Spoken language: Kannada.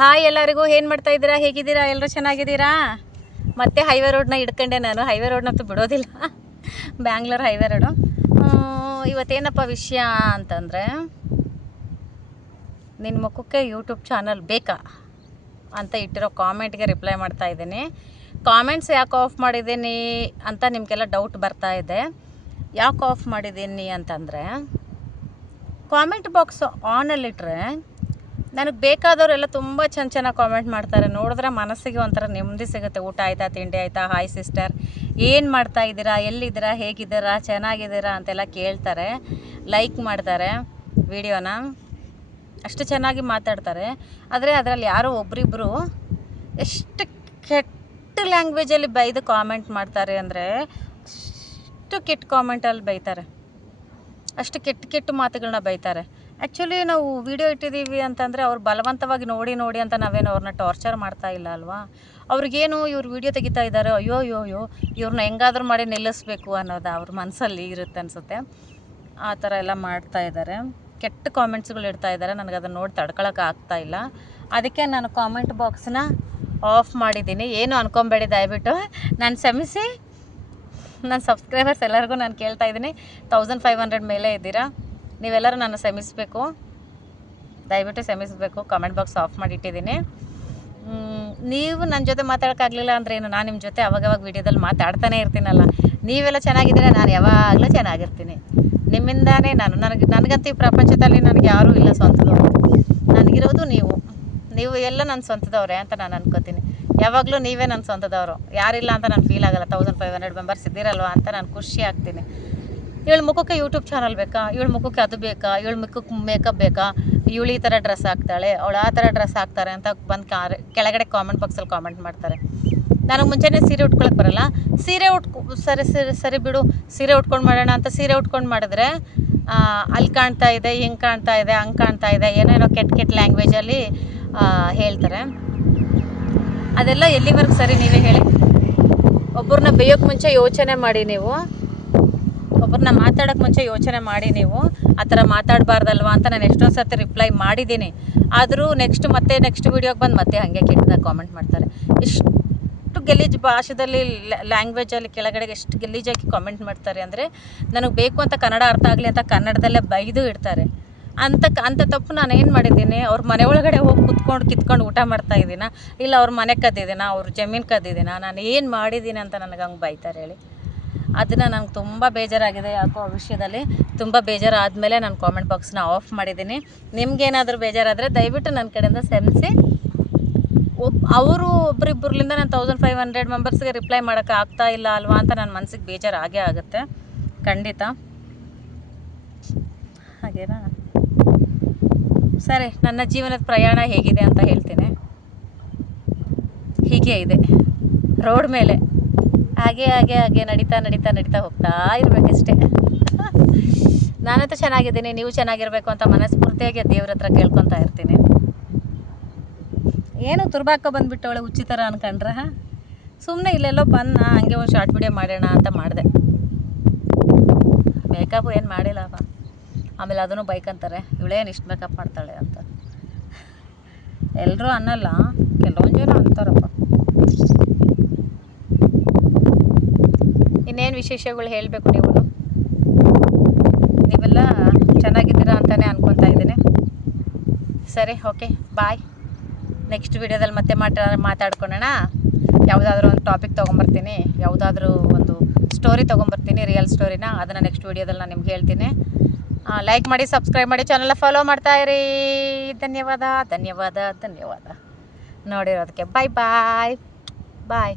ಹಾಯ್ ಎಲ್ಲರಿಗೂ, ಏನು ಮಾಡ್ತಾ ಇದ್ದೀರಾ, ಹೇಗಿದ್ದೀರಾ, ಎಲ್ಲರೂ ಚೆನ್ನಾಗಿದ್ದೀರಾ? ಮತ್ತೆ ಹೈವೇ ರೋಡ್ನ ಹಿಡ್ಕೊಂಡೆ ನಾನು. ಹೈವೇ ರೋಡ್ನಂತೂ ಬಿಡೋದಿಲ್ಲ, ಬ್ಯಾಂಗ್ಳೂರ್ ಹೈವೇ ರೋಡು. ಇವತ್ತೇನಪ್ಪ ವಿಷಯ ಅಂತಂದರೆ, ನಿನ್ನ ಮುಖಕ್ಕೆ ಯೂಟ್ಯೂಬ್ ಚಾನಲ್ ಬೇಕಾ ಅಂತ ಇಟ್ಟಿರೋ ಕಾಮೆಂಟ್ಗೆ ರಿಪ್ಲೈ ಮಾಡ್ತಾ ಇದ್ದೀನಿ. ಕಾಮೆಂಟ್ಸ್ ಯಾಕೆ ಆಫ್ ಮಾಡಿದ್ದೀನಿ ಅಂತ ನಿಮಗೆಲ್ಲ ಡೌಟ್ ಬರ್ತಾ ಇದೆ. ಯಾಕೆ ಆಫ್ ಮಾಡಿದ್ದೀನಿ ಅಂತಂದರೆ, ಕಾಮೆಂಟ್ ಬಾಕ್ಸ್ ಆನಲ್ಲಿಟ್ಟರೆ ನನಗೆ ಬೇಕಾದವರೆಲ್ಲ ತುಂಬ ಚೆನ್ನಾಗಿ ಕಾಮೆಂಟ್ ಮಾಡ್ತಾರೆ. ನೋಡಿದ್ರೆ ಮನಸ್ಸಿಗೆ ಒಂಥರ ನೆಮ್ಮದಿ ಸಿಗುತ್ತೆ. ಊಟ ಆಯಿತಾ, ತಿಂಡಿ ಆಯಿತಾ, ಹಾಯ್ ಸಿಸ್ಟರ್, ಏನು ಮಾಡ್ತಾ ಇದ್ದೀರಾ, ಎಲ್ಲಿದ್ದೀರಾ, ಹೇಗಿದ್ದೀರಾ, ಚೆನ್ನಾಗಿದ್ದೀರಾ ಅಂತೆಲ್ಲ ಕೇಳ್ತಾರೆ, ಲೈಕ್ ಮಾಡ್ತಾರೆ ವಿಡಿಯೋನ, ಅಷ್ಟು ಚೆನ್ನಾಗಿ ಮಾತಾಡ್ತಾರೆ. ಆದರೆ ಅದರಲ್ಲಿ ಯಾರೋ ಒಬ್ರಿಬ್ಬರು ಎಷ್ಟು ಕೆಟ್ಟ ಲ್ಯಾಂಗ್ವೇಜಲ್ಲಿ ಬೈದು ಕಾಮೆಂಟ್ ಮಾಡ್ತಾರೆ ಅಂದರೆ, ಅಷ್ಟು ಕೆಟ್ಟ ಕಾಮೆಂಟಲ್ಲಿ ಬೈತಾರೆ, ಅಷ್ಟು ಕೆಟ್ಟ ಮಾತುಗಳನ್ನ ಬೈತಾರೆ. ಆ್ಯಕ್ಚುಲಿ ನಾವು ವಿಡಿಯೋ ಇಟ್ಟಿದ್ದೀವಿ ಅಂತಂದರೆ ಅವ್ರು ಬಲವಂತವಾಗಿ ನೋಡಿ ಅಂತ ನಾವೇನು ಅವ್ರನ್ನ ಟಾರ್ಚರ್ ಮಾಡ್ತಾ ಇಲ್ಲ ಅಲ್ವಾ. ಅವ್ರಿಗೇನು ಇವ್ರು ವಿಡಿಯೋ ತೆಗಿತಾ ಇದ್ದಾರೆ, ಅಯ್ಯೋ ಇವ್ರನ್ನ ಹೆಂಗಾದ್ರೂ ಮಾಡಿ ನಿಲ್ಲಿಸ್ಬೇಕು ಅನ್ನೋದು ಅವ್ರ ಮನಸ್ಸಲ್ಲಿ ಇರುತ್ತೆ ಅನಿಸುತ್ತೆ. ಆ ಥರ ಎಲ್ಲ ಮಾಡ್ತಾ ಇದ್ದಾರೆ, ಕೆಟ್ಟ ಕಾಮೆಂಟ್ಸ್ಗಳು ಇಡ್ತಾ ಇದ್ದಾರೆ. ನನಗೆ ಅದನ್ನು ನೋಡಿ ತಡ್ಕೊಳಕ್ಕೆ ಆಗ್ತಾ ಇಲ್ಲ. ಅದಕ್ಕೆ ನಾನು ಕಾಮೆಂಟ್ ಬಾಕ್ಸ್ನ ಆಫ್ ಮಾಡಿದ್ದೀನಿ. ಏನು ಅನ್ಕೊಬೇಡಿ ದಯವಿಟ್ಟು, ನಾನು ಕ್ಷಮಿಸಿ. ನನ್ನ ಸಬ್ಸ್ಕ್ರೈಬರ್ಸ್ ಎಲ್ಲರಿಗೂ ನಾನು ಕೇಳ್ತಾ ಇದ್ದೀನಿ, 1500 ಮೇಲೆ ಇದ್ದೀರಾ, ನೀವೆಲ್ಲರೂ ನನ್ನ ಕ್ಷಮಿಸಬೇಕು, ದಯವಿಟ್ಟು ಕ್ಷಮಿಸಬೇಕು. ಕಾಮೆಂಟ್ ಬಾಕ್ಸ್ ಆಫ್ ಮಾಡಿಟ್ಟಿದ್ದೀನಿ. ನೀವು ನನ್ನ ಜೊತೆ ಮಾತಾಡೋಕ್ಕಾಗಲಿಲ್ಲ ಅಂದರೆ ಏನು, ನಾನು ನಿಮ್ಮ ಜೊತೆ ಅವಾಗವಾಗ ವೀಡಿಯೋದಲ್ಲಿ ಮಾತಾಡ್ತಾನೆ ಇರ್ತೀನಲ್ಲ. ನೀವೆಲ್ಲ ಚೆನ್ನಾಗಿದ್ದೀರಾ, ನಾನು ಯಾವಾಗಲೂ ಚೆನ್ನಾಗಿರ್ತೀನಿ. ನಿಮ್ಮಿಂದಾನೇ ನನಗಂತೂ ಈ ಪ್ರಪಂಚದಲ್ಲಿ ನನಗೆ ಯಾರೂ ಇಲ್ಲ ಸ್ವಂತದವರು. ನನಗಿರೋದು ನೀವು ಎಲ್ಲ ನನ್ನ ಸ್ವಂತದವ್ರೆ ಅಂತ ನಾನು ಅನ್ಕೋತೀನಿ. ಯಾವಾಗಲೂ ನೀವೇ ನನ್ನ ಸ್ವಂತದವರು, ಯಾರಿಲ್ಲ ಅಂತ ನಾನು ಫೀಲ್ ಆಗಲ್ಲ. 1500 ಮೆಂಬರ್ಸ್ ಇದ್ದೀರಲ್ವ ಅಂತ ನಾನು ಖುಷಿ ಆಗ್ತೀನಿ. ಇವಳು ಮುಖಕ್ಕೆ ಯೂಟ್ಯೂಬ್ ಚಾನಲ್ ಬೇಕಾ, ಇವಳು ಮುಖಕ್ಕೆ ಅದು ಬೇಕಾ, ಇವಳು ಮುಖಕ್ಕೆ ಮೇಕಪ್ ಬೇಕಾ, ಇವಳು ಈ ಥರ ಡ್ರೆಸ್ ಹಾಕ್ತಾಳೆ, ಅವಳು ಆ ಥರ ಡ್ರೆಸ್ ಹಾಕ್ತಾರೆ ಅಂತ ಬಂದು ಕೆಳಗಡೆ ಕಾಮೆಂಟ್ ಬಾಕ್ಸಲ್ಲಿ ಕಾಮೆಂಟ್ ಮಾಡ್ತಾರೆ. ನನಗೆ ಮುಂಚೆನೇ ಸೀರೆ ಉಟ್ಕೊಳಕ್ಕೆ ಬರೋಲ್ಲ. ಸೀರೆ ಸರಿ ಬಿಡು, ಸೀರೆ ಉಟ್ಕೊಂಡು ಮಾಡೋಣ ಅಂತ ಸೀರೆ ಉಟ್ಕೊಂಡು ಮಾಡಿದ್ರೆ ಅಲ್ಲಿ ಕಾಣ್ತಾ ಇದೆ, ಹಿಂಗೆ ಕಾಣ್ತಾ ಇದೆ, ಹಂಗೆ ಕಾಣ್ತಾ ಇದೆ, ಏನೇನೋ ಕೆಟ್ಟ ಲ್ಯಾಂಗ್ವೇಜಲ್ಲಿ ಹೇಳ್ತಾರೆ. ಅದೆಲ್ಲ ಎಲ್ಲಿವರೆಗೂ ಸರಿ ನೀವೇ ಹೇಳಿ? ಒಬ್ಬರನ್ನ ಬೇಯೋಕ್ಕೆ ಮುಂಚೆ ಯೋಚನೆ ಮಾಡಿ, ನೀವು ಒಬ್ಬರನ್ನ ಮಾತಾಡೋಕ್ಕೆ ಮುಂಚೆ ಯೋಚನೆ ಮಾಡಿ. ನೀವು ಆ ಥರ ಮಾತಾಡಬಾರ್ದಲ್ವ ಅಂತ ನಾನು ಎಷ್ಟೊಂದು ಸರ್ತಿ ರಿಪ್ಲೈ ಮಾಡಿದ್ದೀನಿ. ಆದರೂ ನೆಕ್ಸ್ಟ್ ವೀಡಿಯೋಗೆ ಬಂದು ಮತ್ತೆ ಹಾಗೆ ಕೆಟ್ಟದಾಗಿ ಕಾಮೆಂಟ್ ಮಾಡ್ತಾರೆ. ಎಷ್ಟು ಗಲೀಜು ಭಾಷೆದಲ್ಲಿ ಲ್ಯಾಂಗ್ವೇಜಲ್ಲಿ ಕೆಳಗಡೆಗೆ ಎಷ್ಟು ಗಲೀಜಾಗಿ ಕಾಮೆಂಟ್ ಮಾಡ್ತಾರೆ ಅಂದರೆ, ನನಗೆ ಬೇಕು ಅಂತ ಕನ್ನಡ ಅರ್ಥ ಆಗಲಿ ಅಂತ ಕನ್ನಡದಲ್ಲೇ ಬೈದು ಇಡ್ತಾರೆ. ಅಂಥ ತಪ್ಪು ನಾನು ಏನು ಮಾಡಿದ್ದೀನಿ? ಅವ್ರ ಮನೆ ಒಳಗಡೆ ಹೋಗಿ ಕಿತ್ಕೊಂಡು ಊಟ ಮಾಡ್ತಾ ಇದ್ದೀನ, ಇಲ್ಲ ಅವ್ರ ಮನೆ ಕದ್ದಿದ್ದೀನ, ಅವ್ರ ಜಮೀನು ಕದ್ದಿದ್ದೀನ, ನಾನು ಏನು ಮಾಡಿದ್ದೀನಿ ಅಂತ ನನಗೆ ಹಂಗೆ ಬೈತಾರೆ ಹೇಳಿ? ಅದನ್ನು ನನಗೆ ತುಂಬ ಬೇಜಾರಾಗಿದೆ. ಯಾಕೋ ಆ ವಿಷಯದಲ್ಲಿ ತುಂಬ ಬೇಜಾರಾದಮೇಲೆ ನಾನು ಕಾಮೆಂಟ್ ಬಾಕ್ಸ್ನ ಆಫ್ ಮಾಡಿದ್ದೀನಿ. ನಿಮ್ಗೇನಾದರೂ ಬೇಜಾರಾದರೆ ದಯವಿಟ್ಟು ನನ್ನ ಕಡೆಯಿಂದ ಕ್ಷಮಿಸಿ. ಅವರು ಒಬ್ಬರಿಬ್ಬರಿಂದ ನಾನು 1500 ಮೆಂಬರ್ಸ್ಗೆ ರಿಪ್ಲೈ ಮಾಡೋಕ್ಕೆ ಆಗ್ತಾ ಇಲ್ಲ ಅಲ್ವಾ ಅಂತ ನನ್ನ ಮನಸ್ಸಿಗೆ ಬೇಜಾರು ಆಗೇ ಆಗುತ್ತೆ ಖಂಡಿತ. ಹಾಗೇನಾ? ಸರಿ, ನನ್ನ ಜೀವನದ ಪ್ರಯಾಣ ಹೇಗಿದೆ ಅಂತ ಹೇಳ್ತೀನಿ. ಹೀಗೆ ಇದೆ, ರೋಡ್ ಮೇಲೆ ಹಾಗೆ ನಡೀತಾ ಹೋಗ್ತಾ ಇರಬೇಕಷ್ಟೇ. ನಾನಂತೂ ಚೆನ್ನಾಗಿದ್ದೀನಿ, ನೀವು ಚೆನ್ನಾಗಿರಬೇಕು ಅಂತ ಮನಸ್ಫೂರ್ತಿಯಾಗಿ ದೇವ್ರ ಹತ್ರ ಕೇಳ್ಕೊತಾ ಇರ್ತೀನಿ. ಏನು ತುರ್ಬಾಕ ಬಂದುಬಿಟ್ಟು ಅವಳೆ ಹುಚ್ಚಿ ಥರ ಅನ್ಕೊಂಡ್ರೆ, ಸುಮ್ಮನೆ ಇಲ್ಲೆಲ್ಲೋ ಹಂಗೆ ಒಂದು ಶಾರ್ಟ್ ವಿಡಿಯೋ ಮಾಡೋಣ ಅಂತ ಮಾಡಿದೆ. ಮೇಕಪ್ ಏನು ಮಾಡಿಲ್ಲಪ್ಪ. ಆಮೇಲೆ ಅದನ್ನು ಬೈಕ್ ಅಂತಾರೆ, ಇವಳೇನು ಇಷ್ಟು ಮೇಕಪ್ ಮಾಡ್ತಾಳೆ ಅಂತ. ಎಲ್ಲರೂ ಅನ್ನಲ್ಲ, ಕೆಲವೊಂದು ಜನ ಅಂತಾರಪ್ಪ. ಇನ್ನೇನು ವಿಶೇಷಗಳು ಹೇಳಬೇಕು? ನೀವೆಲ್ಲ ಚೆನ್ನಾಗಿದ್ದೀರಾ ಅಂತಲೇ ಅನ್ಕೊತಾ ಇದ್ದೀನಿ. ಸರಿ, ಓಕೆ, ಬಾಯ್. ನೆಕ್ಸ್ಟ್ ವೀಡಿಯೋದಲ್ಲಿ ಮತ್ತೆ ಮಾತಾಡ್ಕೊಳ್ಳೋಣ. ಯಾವುದಾದ್ರೂ ಒಂದು ಟಾಪಿಕ್ ತೊಗೊಂಬರ್ತೀನಿ, ಯಾವುದಾದ್ರೂ ಒಂದು ಸ್ಟೋರಿ ತೊಗೊಂಬರ್ತೀನಿ, ರಿಯಲ್ ಸ್ಟೋರಿನ. ಅದನ್ನು ನೆಕ್ಸ್ಟ್ ವೀಡಿಯೋದಲ್ಲಿ ನಾನು ನಿಮ್ಗೆ ಹೇಳ್ತೀನಿ. ಲೈಕ್ ಮಾಡಿ, ಸಬ್ಸ್ಕ್ರೈಬ್ ಮಾಡಿ, ಚಾನಲ್ನ ಫಾಲೋ ಮಾಡ್ತಾ ಇರಿ. ಧನ್ಯವಾದ ನೋಡಿರೋದಕ್ಕೆ. ಬಾಯ್.